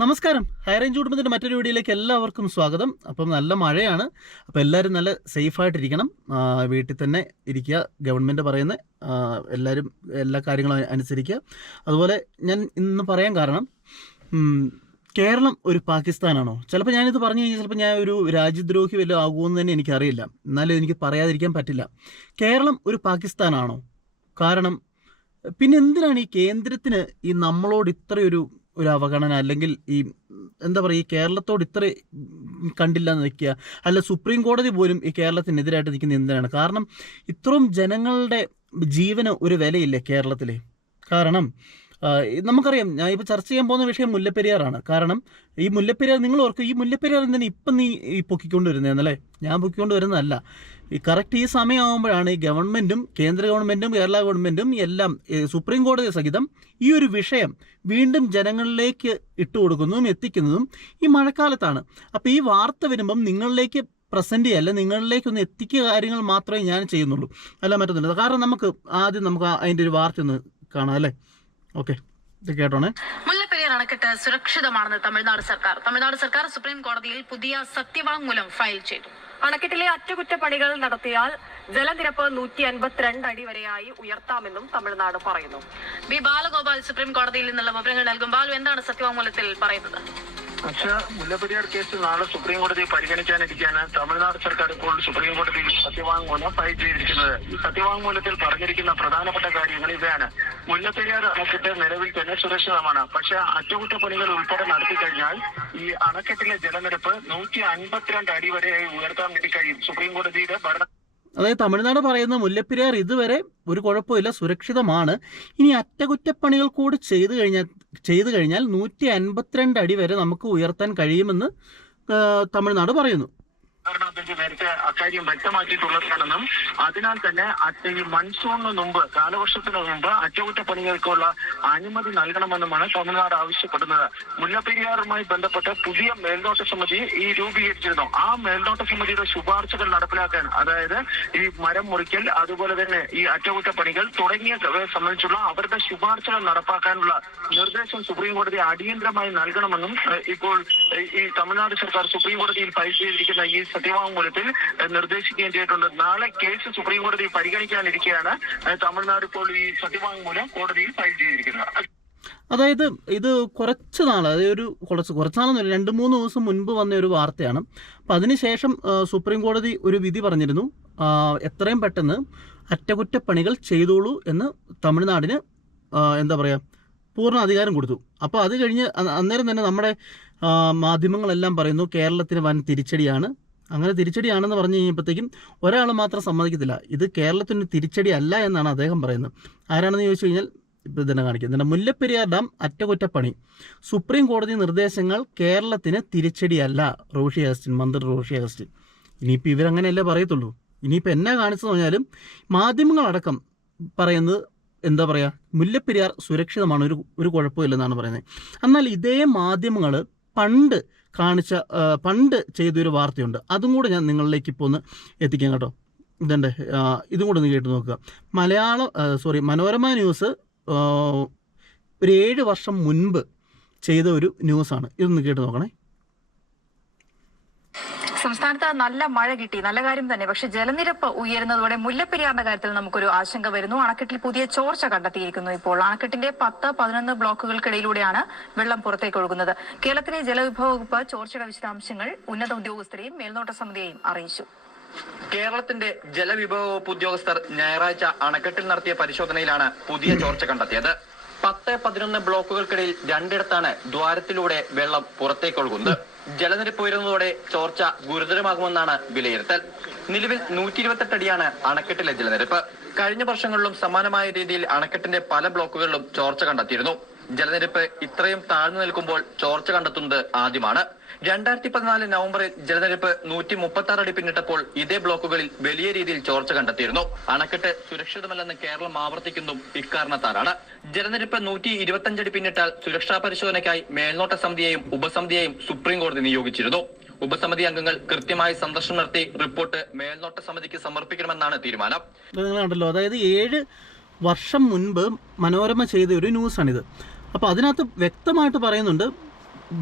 നമസ്കാരം. High range കുടുംബത്തിന്റെ മറ്റൊരു വീഡിയോയിലേക്ക് എല്ലാവർക്കും സ്വാഗതം. അപ്പം നല്ല മഴയാണ്. അപ്പോൾ എല്ലാവരും നല്ല സേഫായിട്ടിരിക്കണം. വീട്ടിൽ തന്നെ ഇരിക്കുക. ഗവൺമെന്റ് പറയുന്ന എല്ലാവരും എല്ലാ കാര്യങ്ങളും അനുസരിക്കുക. അതുപോലെ ഞാൻ ഇന്ന് പറയാൻ കാരണം കേരളം ഒരു പാകിസ്ഥാനാണോ? ചിലപ്പോൾ ഞാനിത് പറഞ്ഞു കഴിഞ്ഞാൽ ചിലപ്പോൾ ഞാൻ ഒരു രാജ്യദ്രോഹി വല്ലതും ആകുമെന്ന് തന്നെ എനിക്കറിയില്ല. എന്നാലും എനിക്ക് പറയാതിരിക്കാൻ പറ്റില്ല. കേരളം ഒരു പാകിസ്ഥാനാണോ? കാരണം പിന്നെ എന്തിനാണ് ഈ കേന്ദ്രത്തിന് ഈ നമ്മളോട് ഇത്രയൊരു ഒരു അവഗണന അല്ലെങ്കിൽ ഈ എന്താ പറയുക ഈ കേരളത്തോട് ഇത്ര കണ്ടില്ല എന്ന് നിൽക്കുക അല്ല സുപ്രീം കോടതി പോലും ഈ കേരളത്തിനെതിരായിട്ട് നിൽക്കുന്ന എന്തിനാണ്? കാരണം ഇത്രയും ജനങ്ങളുടെ ജീവന് ഒരു വിലയില്ലേ കേരളത്തിൽ കാരണം നമുക്കറിയാം ഞാൻ ഇപ്പോൾ ചർച്ച ചെയ്യാൻ പോകുന്ന വിഷയം മുല്ലപ്പെരിയാറാണ്. കാരണം ഈ മുല്ലപ്പെരിയാർ നിങ്ങൾ ഓർക്കും ഈ മുല്ലപ്പെരിയാർ എന്തിനാണ് ഇപ്പം നീ ഈ പൊക്കിക്കൊണ്ട് വരുന്നതെന്നല്ലേ ഞാൻ പൊക്കിക്കൊണ്ട് വരുന്നതല്ല ഈ കറക്റ്റ് ഈ സമയമാകുമ്പോഴാണ് ഈ ഗവൺമെന്റും കേന്ദ്ര ഗവൺമെന്റും കേരള ഗവൺമെന്റും എല്ലാം സുപ്രീം കോടതി സഹിതം ഈ ഒരു വിഷയം വീണ്ടും ജനങ്ങളിലേക്ക് ഇട്ടു കൊടുക്കുന്നതും എത്തിക്കുന്നതും ഈ മഴക്കാലത്താണ്. അപ്പോൾ ഈ വാർത്ത വരുമ്പം നിങ്ങളിലേക്ക് പ്രസന്റ് ചെയ്യല്ല നിങ്ങളിലേക്ക് ഒന്ന് എത്തിക്കുക കാര്യങ്ങൾ മാത്രമേ ഞാൻ ചെയ്യുന്നുള്ളൂ. അല്ല മറ്റൊന്നുമില്ല. കാരണം നമുക്ക് ആദ്യം നമുക്ക് അതിന്റെ ഒരു വാർത്ത ഒന്ന് കാണാം അല്ലേ? ഓക്കെ. ഇത് മുല്ലപ്പെരിയാർ അണക്കെട്ട് സുരക്ഷിതമാണെന്ന് തമിഴ്നാട് സർക്കാർ. തമിഴ്നാട് സർക്കാർ സുപ്രീം കോടതിയിൽ പുതിയ സത്യവാങ്മൂലം ഫയൽ ചെയ്തു. അണക്കെട്ടിലെ അറ്റകുറ്റപ്പണികൾ നടത്തിയാൽ ജലനിരപ്പ് നൂറ്റി അൻപത്തിരണ്ട് അടി വരെയായി ഉയർത്താമെന്നും തമിഴ്നാട് പറയുന്നു. ബി ബാലഗോപാൽ സുപ്രീം കോടതിയിൽ നിന്നുള്ള വിവരങ്ങൾ നൽകും ബാലു എന്താണ് സത്യവാങ്മൂലത്തിൽ പറയുന്നത്? മുല്ലപ്പെരിയാർ കേസ് നാളെ സുപ്രീം കോടതി പരിഗണിക്കാനിരിക്കാണ് തമിഴ്നാട് സർക്കാർ ഇപ്പോൾ സുപ്രീം കോടതിയിൽ സത്യവാങ്മൂലം ഫയൽ ചെയ്തിരിക്കുന്നത്. ഈ സത്യവാങ്മൂലത്തിൽ പറഞ്ഞിരിക്കുന്ന പ്രധാനപ്പെട്ട കാര്യങ്ങൾ ഇവയാണ്. മുല്ലപ്പെരിയാർ അണക്കെട്ട് നിലവിൽ തന്നെ സുരക്ഷിതമാണ്. പക്ഷേ അറ്റകുറ്റപ്പണികൾ ഉൾപ്പെടെ നടത്തി കഴിഞ്ഞാൽ ഈ അണക്കെട്ടിലെ ജലനിരപ്പ് നൂറ്റി അൻപത്തിരണ്ട് അടി വരെ ഉയർത്താൻ വേണ്ടി കഴിയും. സുപ്രീം കോടതിയുടെ ഭരണ അതായത് തമിഴ്നാട് പറയുന്ന മുല്ലപ്പെരിയാർ ഇതുവരെ ഒരു കുഴപ്പമില്ല സുരക്ഷിതമാണ്. ഇനി അറ്റകുറ്റപ്പണികൾ കൂടി ചെയ്തു കഴിഞ്ഞാൽ ചെയ്തു കഴിഞ്ഞാൽ നൂറ്റി അൻപത്തിരണ്ട് അടി വരെ നമുക്ക് ഉയർത്താൻ കഴിയുമെന്ന് തമിഴ്നാട് പറയുന്നു. ബെഞ്ച് നേരത്തെ അക്കാര്യം വ്യക്തമാക്കിയിട്ടുള്ളതാണെന്നും അതിനാൽ തന്നെ ഈ മൺസൂണിന് മുമ്പ് കാലവർഷത്തിന് മുമ്പ് അറ്റകുറ്റപ്പണികൾക്കുള്ള അനുമതി നൽകണമെന്നുമാണ് തമിഴ്നാട് ആവശ്യപ്പെടുന്നത്. മുല്ലപ്പെരിയാറുമായി ബന്ധപ്പെട്ട് പുതിയ മേൽനോട്ട സമിതി ഈ രൂപീകരിച്ചിരുന്നു. ആ മേൽനോട്ട സമിതിയുടെ ശുപാർശകൾ നടപ്പിലാക്കാൻ അതായത് ഈ മരം മുറിക്കൽ അതുപോലെ തന്നെ ഈ അറ്റകുറ്റപ്പണികൾ തുടങ്ങിയവയെ സംബന്ധിച്ചുള്ള അവരുടെ ശുപാർശകൾ നടപ്പാക്കാനുള്ള നിർദ്ദേശം സുപ്രീം കോടതി അടിയന്തരമായി നൽകണമെന്നും ഇപ്പോൾ ഈ തമിഴ്നാട് സർക്കാർ സുപ്രീം കോടതിയിൽ ഫയൽ ചെയ്തിരിക്കുന്ന ഈ സത്യവാങ്മൂലത്തിൽ നിർദ്ദേശിക്കുകയും ചെയ്തിട്ടുണ്ട് നാളെ കേസ് സുപ്രീം കോടതി പരിഗണിക്കാനിരിക്കെയാണ് തമിഴ്നാട് ഇപ്പോൾ ഈ സത്യവാങ്മൂലം കോടതിയിൽ ഫയൽ ചെയ്തിരിക്കുന്നത്. അതായത് ഇത് കുറച്ച് നാൾ അതായത് ഒരു കുറച്ച് കുറച്ച് നാളൊന്നുമില്ല രണ്ട് മൂന്ന് ദിവസം മുൻപ് വന്ന ഒരു വാർത്തയാണ്. അപ്പം അതിനുശേഷം സുപ്രീം കോടതി ഒരു വിധി പറഞ്ഞിരുന്നു. എത്രയും പെട്ടെന്ന് അറ്റകുറ്റപ്പണികൾ ചെയ്തോളൂ എന്ന് തമിഴ്നാടിന് എന്താ പറയുക പൂർണ അധികാരം കൊടുത്തു. അപ്പോൾ അത് കഴിഞ്ഞ് അന്നേരം തന്നെ നമ്മുടെ മാധ്യമങ്ങളെല്ലാം പറയുന്നു കേരളത്തിന് വൻ തിരിച്ചടിയാണ്. അങ്ങനെ തിരിച്ചടിയാണെന്ന് പറഞ്ഞു കഴിഞ്ഞപ്പോഴത്തേക്കും ഒരാൾ മാത്രം സമ്മതിക്കത്തില്ല. ഇത് കേരളത്തിന് തിരിച്ചടി അല്ല എന്നാണ് അദ്ദേഹം പറയുന്നത്. ആരാണെന്ന് ചോദിച്ചു കഴിഞ്ഞാൽ ഇപ്പോൾ ഇതിനെ കാണിക്കുന്നത് മുല്ലപ്പെരിയാർ ഡാം അറ്റകുറ്റപ്പണി. സുപ്രീം കോടതി നിർദ്ദേശങ്ങൾ കേരളത്തിന് തിരിച്ചടിയല്ല റോഷി അഗസ്റ്റിൻ മന്ത്രി റോഷി അഗസ്റ്റിൻ. ഇനിയിപ്പോൾ ഇവരങ്ങനെയല്ലേ പറയത്തുള്ളൂ? ഇനിയിപ്പോൾ എന്നാ കാണിച്ചെന്ന് പറഞ്ഞാലും മാധ്യമങ്ങളടക്കം പറയുന്നത് എന്താ പറയുക മുല്ലപ്പെരിയാർ സുരക്ഷിതമാണ് ഒരു ഒരു കുഴപ്പമില്ലെന്നാണ് പറയുന്നത്. എന്നാൽ ഇതേ മാധ്യമങ്ങൾ പണ്ട് കാണിച്ച പണ്ട് ചെയ്തൊരു വാർത്തയുണ്ട്. അതും കൂടെ ഞാൻ നിങ്ങളിലേക്ക് ഇപ്പോൾ ഒന്ന് എത്തിക്കാം കേട്ടോ. ഇതുണ്ട് ഇതും കൂടെ ഒന്ന് കേട്ട് നോക്കുക. മലയാളം സോറി മനോരമ ന്യൂസ് ഒരു ഏഴ് വർഷം മുൻപ് ചെയ്ത ഒരു ന്യൂസാണ്. ഇതൊന്ന് കേട്ട് നോക്കണേ. സംസ്ഥാനത്ത് നല്ല മഴ കിട്ടി. നല്ല കാര്യം തന്നെ. പക്ഷെ ജലനിരപ്പ് ഉയരുന്നതോടെ മുല്ലപ്പെരിയാറിന്റെ കാര്യത്തിൽ നമുക്കൊരു ആശങ്ക വരുന്നു. അണക്കെട്ടിൽ പുതിയ ചോർച്ച കണ്ടെത്തിയിരിക്കുന്നു ഇപ്പോൾ. അണക്കെട്ടിന്റെ പത്ത് പതിനൊന്ന് ബ്ലോക്കുകൾക്കിടയിലൂടെയാണ് വെള്ളം പുറത്തേക്ക് ഒഴുകുന്നത്. കേരളത്തിലെ ജലവിഭവ വകുപ്പ് ചോർച്ചയുടെ വിശദാംശങ്ങൾ ഉന്നത ഉദ്യോഗസ്ഥരെയും മേൽനോട്ട സമിതിയെയും അറിയിച്ചു. കേരളത്തിന്റെ ജലവിഭവ വകുപ്പ് ഉദ്യോഗസ്ഥർ ഞായറാഴ്ച അണക്കെട്ടിൽ നടത്തിയ പരിശോധനയിലാണ് പുതിയ ചോർച്ച കണ്ടെത്തിയത്. പത്ത് പതിനൊന്ന് ബ്ലോക്കുകൾക്കിടയിൽ രണ്ടിടത്താണ് ദ്വാരത്തിലൂടെ വെള്ളം പുറത്തേക്കൊഴുകുന്നത് ജലനിരപ്പ് ഉയരുന്നതോടെ ചോർച്ച ഗുരുതരമാകുമെന്നാണ് വിലയിരുത്തൽ. നിലവിൽ നൂറ്റി ഇരുപത്തെട്ടടിയാണ് അണക്കെട്ടിലെ ജലനിരപ്പ്. കഴിഞ്ഞ വർഷങ്ങളിലും സമാനമായ രീതിയിൽ അണക്കെട്ടിന്റെ പല ബ്ലോക്കുകളിലും ചോർച്ച കണ്ടെത്തിയിരുന്നു. ജലനിരപ്പ് ഇത്രയും താഴ്ന്നു നിൽക്കുമ്പോൾ ചോർച്ച കണ്ടെത്തുന്നത് ആദ്യമാണ്. രണ്ടായിരത്തി പതിനാല് നവംബറിൽ ജലനിരപ്പ് നൂറ്റി മുപ്പത്തി ആറ് അടി പിന്നിട്ടപ്പോൾ ഇതേ ബ്ലോക്കുകളിൽ വലിയ രീതിയിൽ ചോർച്ച കണ്ടെത്തിയിരുന്നു. അണക്കെട്ട് സുരക്ഷിതമല്ലെന്ന് കേരളം ആവർത്തിക്കുന്നതും ഇക്കാരണത്താലാണ്. ജലനിരപ്പ് നൂറ്റി ഇരുപത്തിയഞ്ചടി പിന്നിട്ടാൽ സുരക്ഷാ പരിശോധനയ്ക്കായി മേൽനോട്ട സമിതിയെയും ഉപസമിതിയെയും സുപ്രീം കോടതി നിയോഗിച്ചിരുന്നു. ഉപസമിതി അംഗങ്ങൾ കൃത്യമായി സന്ദർശനം നടത്തി റിപ്പോർട്ട് മേൽനോട്ട സമിതിക്ക് സമർപ്പിക്കണമെന്നാണ് തീരുമാനം. അതായത് ഏഴ് വർഷം മുൻപ് മനോരമ ചെയ്ത ഒരു ന്യൂസാണിത്. അപ്പോൾ അതിനകത്ത് വ്യക്തമായിട്ട് പറയുന്നുണ്ട്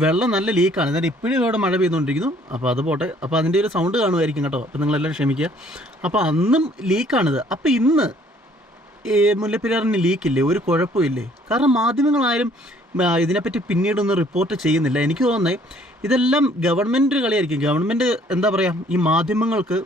വെള്ളം നല്ല ലീക്കാണ് എന്നാൽ ഇപ്പോഴും ഇവിടെ മഴ പെയ്തുകൊണ്ടിരിക്കുന്നു. അപ്പോൾ അത് പോട്ടെ. അപ്പോൾ അതിന്റെ ഒരു സൗണ്ട് കാണുമായിരിക്കും കേട്ടോ. അപ്പോൾ നിങ്ങളെല്ലാം ക്ഷമിക്കുക. അപ്പോൾ അന്നും ലീക്കാണിത് അപ്പോൾ ഇന്ന് മുല്ലപ്പെരിയാറിന് ലീക്കില്ലേ ഒരു കുഴപ്പമില്ലേ കാരണം മാധ്യമങ്ങളായാലും ഇതിനെപ്പറ്റി പിന്നീടൊന്നും റിപ്പോർട്ട് ചെയ്യുന്നില്ല. എനിക്ക് തോന്നുന്നത് ഇതെല്ലാം ഗവൺമെന്റ് കളിയായിരിക്കും. ഗവൺമെന്റ് എന്താ പറയുക ഈ മാധ്യമങ്ങൾക്ക്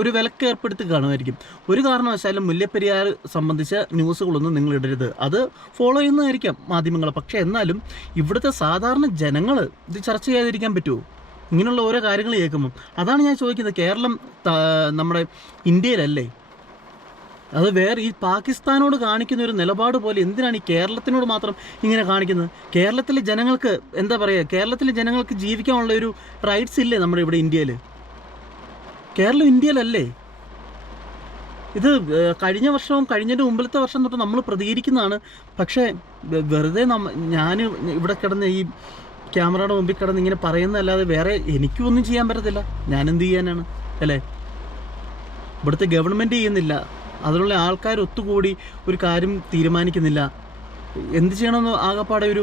ഒരു വിലക്ക് ഏർപ്പെടുത്തി കാണുമായിരിക്കും. ഒരു കാരണവശാലും മുല്ലപ്പെരിയാർ സംബന്ധിച്ച ന്യൂസുകളൊന്നും നിങ്ങൾ ഇടരുത്. അത് ഫോളോ ചെയ്യുന്നതായിരിക്കാം മാധ്യമങ്ങൾ പക്ഷേ എന്നാലും ഇവിടുത്തെ സാധാരണ ജനങ്ങൾ ഇത് ചർച്ച ചെയ്യാതിരിക്കാൻ പറ്റുമോ ഇങ്ങനെയുള്ള ഓരോ കാര്യങ്ങൾ കേൾക്കുമ്പം. അതാണ് ഞാൻ ചോദിക്കുന്നത്. കേരളം നമ്മുടെ ഇന്ത്യയിലല്ലേ? അത് വേറെ ഈ പാകിസ്ഥാനോട് കാണിക്കുന്ന ഒരു നിലപാട് പോലെ എന്തിനാണ് ഈ കേരളത്തിനോട് മാത്രം ഇങ്ങനെ കാണിക്കുന്നത്? കേരളത്തിലെ ജനങ്ങൾക്ക് എന്താ പറയുക കേരളത്തിലെ ജനങ്ങൾക്ക് ജീവിക്കാനുള്ള ഒരു റൈറ്റ്സ് ഇല്ലേ നമ്മുടെ ഇവിടെ ഇന്ത്യയിൽ കേരളം ഇന്ത്യയിലല്ലേ? ഇത് കഴിഞ്ഞ വർഷവും കഴിഞ്ഞതിന്റെ മുമ്പിലത്തെ വർഷം തൊട്ട് നമ്മൾ പ്രതികരിക്കുന്നതാണ്. പക്ഷേ വെറുതെ നമ്മ ഞാൻ ഇവിടെ കിടന്ന് ഈ ക്യാമറയുടെ മുമ്പിൽ കിടന്ന് ഇങ്ങനെ പറയുന്നതല്ലാതെ വേറെ എനിക്കൊന്നും ചെയ്യാൻ പറ്റത്തില്ല. ഞാൻ എന്ത് ചെയ്യാനാണ്? അല്ലേ? ഇവിടുത്തെ ഗവൺമെന്റ് ചെയ്യുന്നില്ല. അതിനുള്ള ആൾക്കാർ ഒത്തുകൂടി ഒരു കാര്യം തീരുമാനിക്കുന്നില്ല. എന്ത് ചെയ്യണമെന്ന് ആകെപ്പാടെ ഒരു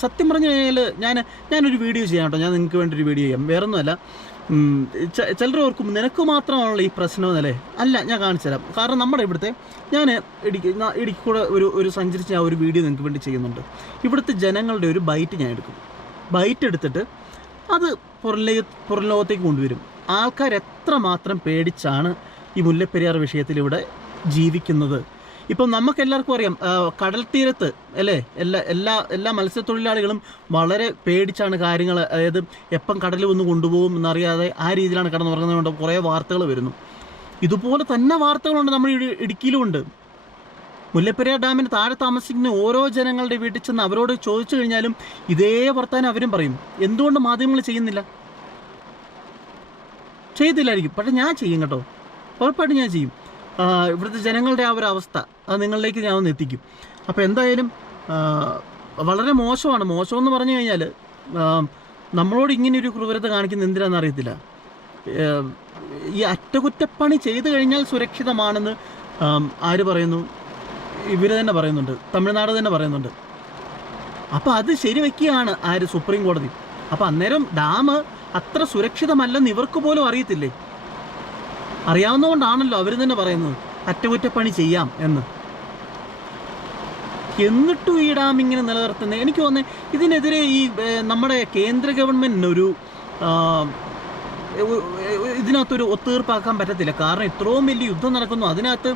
സത്യം പറഞ്ഞു കഴിഞ്ഞാൽ ഞാൻ ഞാനൊരു വീഡിയോ ചെയ്യാം കേട്ടോ. ഞാൻ നിങ്ങൾക്ക് വേണ്ടി ഒരു വീഡിയോ ചെയ്യാം. വേറൊന്നുമല്ല. ചിലർ ഓർക്കും നിനക്ക് മാത്രമാണല്ലോ ഈ പ്രശ്നമെന്നല്ലേ അല്ല ഞാൻ കാണിച്ചു തരാം. കാരണം നമ്മുടെ ഇവിടുത്തെ ഞാൻ ഇടുക്കി ഇടുക്കി കൂടെ ഒരു ഒരു സഞ്ചരിച്ച് ഞാൻ ഒരു വീഡിയോ നിങ്ങൾക്ക് വേണ്ടി ചെയ്യുന്നുണ്ട്. ഇവിടുത്തെ ജനങ്ങളുടെ ഒരു ബൈറ്റ് ഞാൻ എടുക്കും. ബൈറ്റ് എടുത്തിട്ട് അത് പുറലേ പുറം ലോകത്തേക്ക് കൊണ്ടുവരും. ആൾക്കാർ എത്ര മാത്രം പേടിച്ചാണ് ഈ മുല്ലപ്പെരിയാർ വിഷയത്തിൽ ഇവിടെ ജീവിക്കുന്നത്? ഇപ്പം നമുക്ക് എല്ലാവർക്കും അറിയാം കടൽ തീരത്ത് അല്ലേ? എല്ലാ എല്ലാ എല്ലാ മത്സ്യത്തൊഴിലാളികളും വളരെ പേടിച്ചാണ് കാര്യങ്ങൾ അതായത് എപ്പം കടലിൽ ഒന്ന് കൊണ്ടുപോകും എന്നറിയാതെ ആ രീതിയിലാണ് കിടന്നുറങ്ങുന്നതുകൊണ്ട് കുറേ വാർത്തകൾ വരുന്നു. ഇതുപോലെ തന്നെ വാർത്തകളുണ്ട് നമ്മുടെ ഇടു- ഇടുക്കിയിലുമുണ്ട്. മുല്ലപ്പെരിയാർ ഡാമിന് താഴെ താമസിക്കുന്ന ഓരോ ജനങ്ങളുടെ വീട്ടിൽ ചെന്ന് അവരോട് ചോദിച്ചു കഴിഞ്ഞാലും ഇതേ വർത്താനം അവരും പറയും. എന്തുകൊണ്ട് മാധ്യമങ്ങൾ ചെയ്യുന്നില്ല? ചെയ്തില്ലായിരിക്കും. പക്ഷെ ഞാൻ ചെയ്യും കേട്ടോ. ഉറപ്പായിട്ട് ഞാൻ ചെയ്യും. ഇവിടുത്തെ ജനങ്ങളുടെ ആ ഒരു അവസ്ഥ അത് നിങ്ങളിലേക്ക് ഞാൻ ഒന്ന് എത്തിക്കും. അപ്പോൾ എന്തായാലും വളരെ മോശമാണ്. മോശമെന്ന് പറഞ്ഞു കഴിഞ്ഞാൽ നമ്മളോട് ഇങ്ങനെ ഒരു ക്രൂരത കാണിക്കുന്ന എന്തിനാണെന്ന് അറിയത്തില്ല. ഈ അറ്റകുറ്റപ്പണി ചെയ്തു കഴിഞ്ഞാൽ സുരക്ഷിതമാണെന്ന് ആര് പറയുന്നു? ഇവർ തന്നെ പറയുന്നുണ്ട്. തമിഴ്നാട് തന്നെ പറയുന്നുണ്ട്. അപ്പോൾ അത് ശരിവെക്കുകയാണ് ആര് സുപ്രീം കോടതി. അപ്പോൾ അന്നേരം ഡാം അത്ര സുരക്ഷിതമല്ലെന്ന് ഇവർക്ക് പോലും അറിയത്തില്ലേ? അറിയാവുന്നതുകൊണ്ടാണല്ലോ അവർ തന്നെ പറയുന്നത്. അറ്റകുറ്റപ്പണി ചെയ്യാം എന്ന്. എന്നിട്ടും ഈ ഡാം ഇങ്ങനെ നിലനിർത്തുന്നത്. എനിക്ക് തോന്നുന്നത് ഇതിനെതിരെ ഈ നമ്മുടെ കേന്ദ്ര ഗവൺമെന്റിനൊരു ഇതിനകത്തൊരു ഒത്തുതീർപ്പാക്കാൻ പറ്റത്തില്ല. കാരണം ഇത്രയും വലിയ യുദ്ധം നടക്കുന്നു. അതിനകത്ത്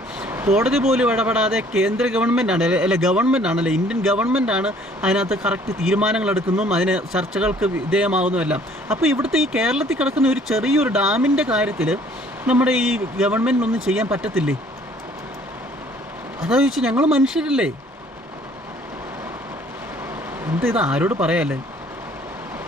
കോടതി പോലും ഇടപെടാതെ കേന്ദ്ര ഗവൺമെന്റ് ആണ് അല്ലെ അല്ലെ ഗവൺമെന്റ് ആണ് അല്ലെ ഇന്ത്യൻ ഗവൺമെന്റ് ആണ് അതിനകത്ത് കറക്റ്റ് തീരുമാനങ്ങൾ എടുക്കുന്നതും അതിന് ചർച്ചകൾക്ക് വിധേയമാകുന്നതെല്ലാം അപ്പോൾ ഇവിടുത്തെ ഈ കേരളത്തിൽ കിടക്കുന്ന ഒരു ചെറിയൊരു ഡാമിന്റെ കാര്യത്തിൽ നമ്മുടെ ഈ ഗവൺമെന്റിനൊന്നും ചെയ്യാൻ പറ്റത്തില്ലേ? അതാ ചോദിച്ചാൽ ഞങ്ങൾ മനുഷ്യരല്ലേ? എന്താ ഇത് ആരോട് പറയാല്ലേ?